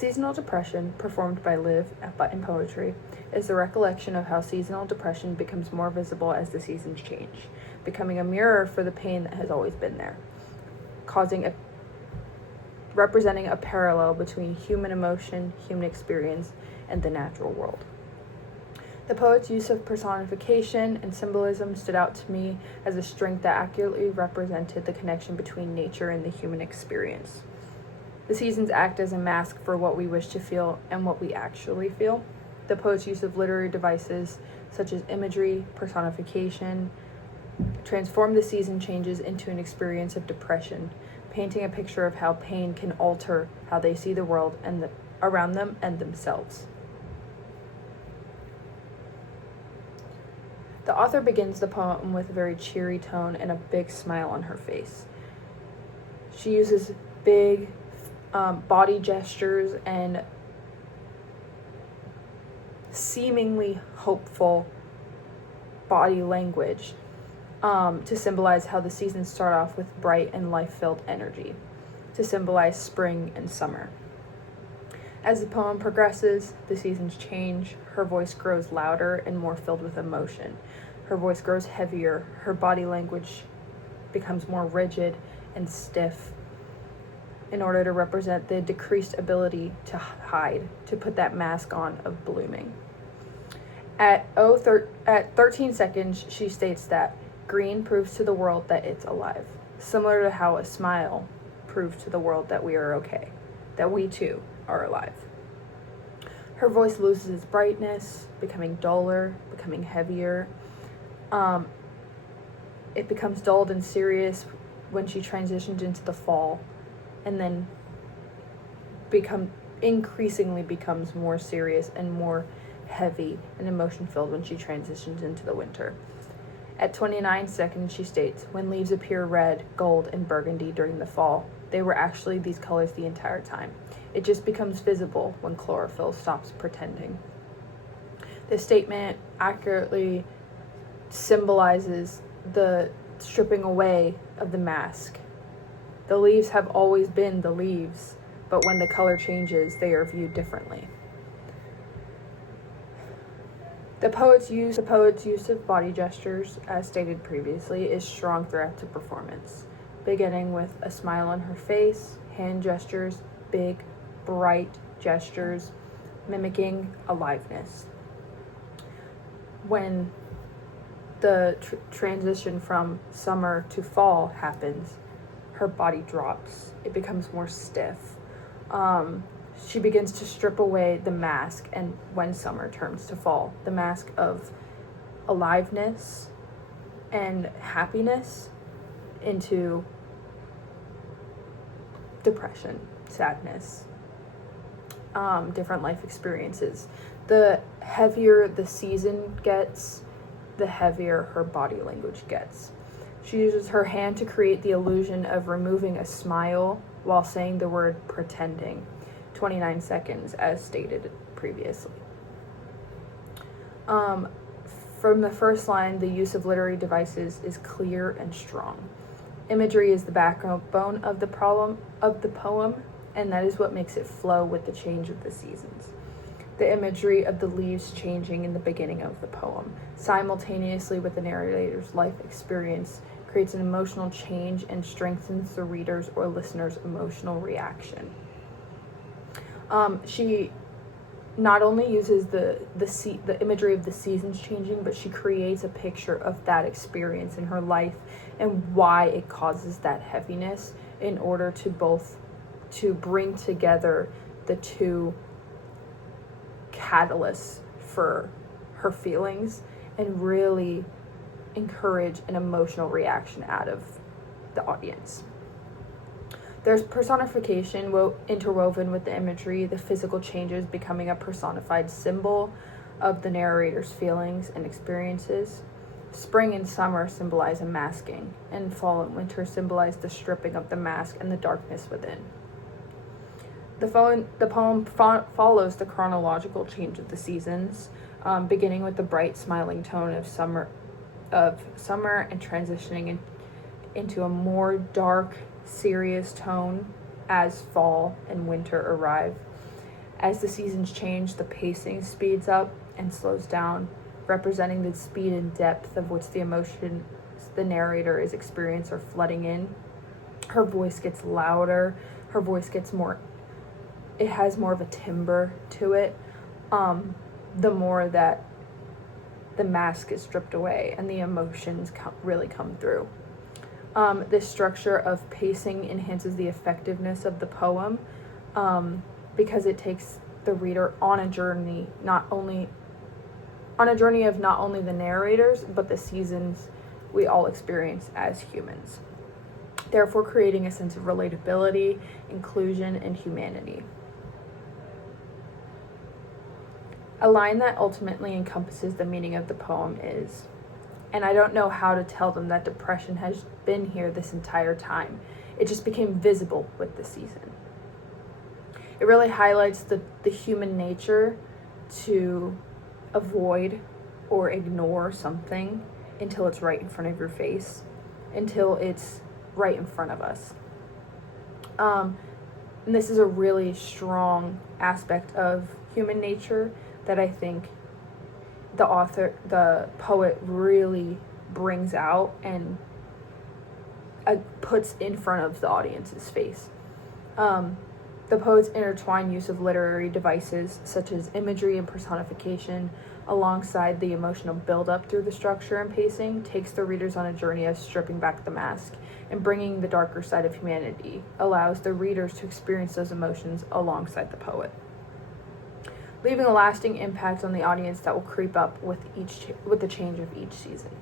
Seasonal depression, performed by Liv in poetry, is the recollection of how seasonal depression becomes more visible as the seasons change, becoming a mirror for the pain that has always been there, representing a parallel between human emotion, human experience, and the natural world. The poet's use of personification and symbolism stood out to me as a strength that accurately represented the connection between nature and the human experience. The seasons act as a mask for what we wish to feel and what we actually feel. The poet's use of literary devices such as imagery, personification, transformed the season changes into an experience of depression, painting a picture of how pain can alter how they see the world and around them and themselves. The author begins the poem with a very cheery tone and a big smile on her face. She uses big body gestures and seemingly hopeful body language to symbolize how the seasons start off with bright and life-filled energy, to symbolize spring and summer. As the poem progresses, the seasons change. Her voice grows louder and more filled with emotion. Her voice grows heavier. Her body language becomes more rigid and stiff in order to represent the decreased ability to hide, to put that mask on of blooming. At 13 seconds, she states that green proves to the world that it's alive, similar to how a smile proves to the world that we are okay, that we too are alive. Her voice loses its brightness, becoming duller, becoming heavier. It becomes dulled and serious when she transitions into the fall, and then increasingly becomes more serious and more heavy and emotion-filled when she transitions into the winter. At 29 seconds, she states, when leaves appear red, gold, and burgundy during the fall, they were actually these colors the entire time. It just becomes visible when chlorophyll stops pretending. This statement accurately symbolizes the stripping away of the mask. The leaves have always been the leaves, but when the color changes, they are viewed differently. The poet's use of body gestures, as stated previously, is strong throughout the performance, beginning with a smile on her face, hand gestures, big, bright gestures, mimicking aliveness. When the transition from summer to fall happens, her body drops. It becomes more stiff. She begins to strip away the mask, and when summer turns to fall, the mask of aliveness and happiness into depression, sadness, different life experiences. The heavier the season gets, the heavier her body language gets. She uses her hand to create the illusion of removing a smile while saying the word pretending. 29 seconds, as stated previously. From the first line, the use of literary devices is clear and strong. Imagery is the backbone of the poem, and that is what makes it flow with the change of the seasons. The imagery of the leaves changing in the beginning of the poem, simultaneously with the narrator's life experience, creates an emotional change and strengthens the reader's or listener's emotional reaction. She not only uses the imagery of the seasons changing, but she creates a picture of that experience in her life and why it causes that heaviness in order to bring together the two catalysts for her feelings and really encourage an emotional reaction out of the audience. There's personification interwoven with the imagery, the physical changes becoming a personified symbol of the narrator's feelings and experiences. Spring and summer symbolize a masking, and fall and winter symbolize the stripping of the mask and the darkness within. The poem follows the chronological change of the seasons, beginning with the bright, smiling tone of summer and transitioning into a more dark, serious tone as fall and winter arrive. As the seasons change, the pacing speeds up and slows down, representing the speed and depth of which the emotion the narrator is experiencing or flooding in. Her voice gets louder, her voice gets more, it has more of a timbre to it, the more that the mask is stripped away and the emotions really come through. This structure of pacing enhances the effectiveness of the poem, because it takes the reader on a journey, of not only the narrators, but the seasons we all experience as humans, therefore creating a sense of relatability, inclusion, and humanity. A line that ultimately encompasses the meaning of the poem is, "And I don't know how to tell them that depression has been here this entire time. It just became visible with the season." It really highlights the human nature to avoid or ignore something until it's right in front of your face, until it's right in front of us. And this is a really strong aspect of human nature that I think the poet really brings out and puts in front of the audience's face. The poet's intertwined use of literary devices such as imagery and personification, alongside the emotional build-up through the structure and pacing, takes the readers on a journey of stripping back the mask and bringing the darker side of humanity, allows the readers to experience those emotions alongside the poet, leaving a lasting impact on the audience that will creep up with the change of each season.